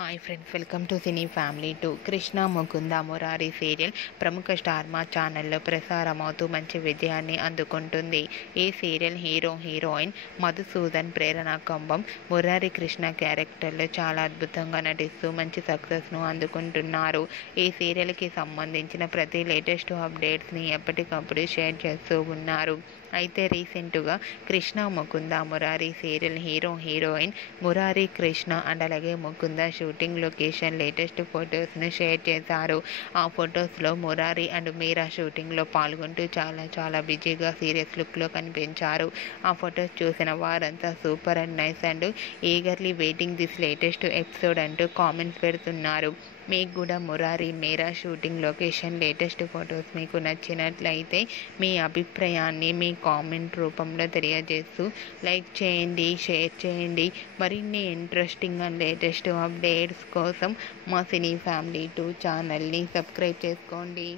Hi friends, welcome to cine family 2. Krishna Mukunda Murari serial ప్రముఖ star మా ఛానల్లో ప్రసారమవుతూ మంచి విజయాన్ని అందుకుంటుంది. ఈ సీరియల్ హీరోయిన్ మధుసూదన్ ప్రేరణ కంబం మురారి కృష్ణ క్యారెక్టర్లో చాలా అద్భుతంగా నటిస్తూ మంచి సక్సెస్ను అందుకుంటున్నారు. ఈ సీరియల్కి సంబంధించిన ప్రతి లేటెస్ట్ అప్డేట్స్ని ఎప్పటికప్పుడు షేర్ చేస్తూ ఉన్నారు. అయితే రీసెంట్గా Krishna Mukunda Murari serial heroine Murari Krishna and అలాగే ముకుంద షూటింగ్ లొకేషన్ లేటెస్ట్ ఫొటోస్ను షేర్ చేశారు. ఆ ఫొటోస్లో మురారి అండ్ మీరా షూటింగ్లో పాల్గొంటూ చాలా బిజీగా సీరియస్ లుక్లో కనిపించారు. ఆ ఫొటోస్ చూసిన వారంతా super and nice and eagerly waiting this latest episode అంటూ కామెంట్స్ పెడుతున్నారు. మీకు కూడా మురారి మీరా షూటింగ్ లొకేషన్ లేటెస్ట్ ఫొటోస్ మీకు నచ్చినట్లయితే మీ అభిప్రాయాన్ని మీ కామెంట్ రూపంలో తెలియజేస్తూ లైక్ చేయండి, షేర్ చేయండి. మరిన్ని ఇంట్రెస్టింగ్ అండ్ లేటెస్ట్ అప్డేట్స్ కోసం మా సినీ ఫ్యామిలీ 2 ఛానల్ని సబ్స్క్రైబ్ చేసుకోండి.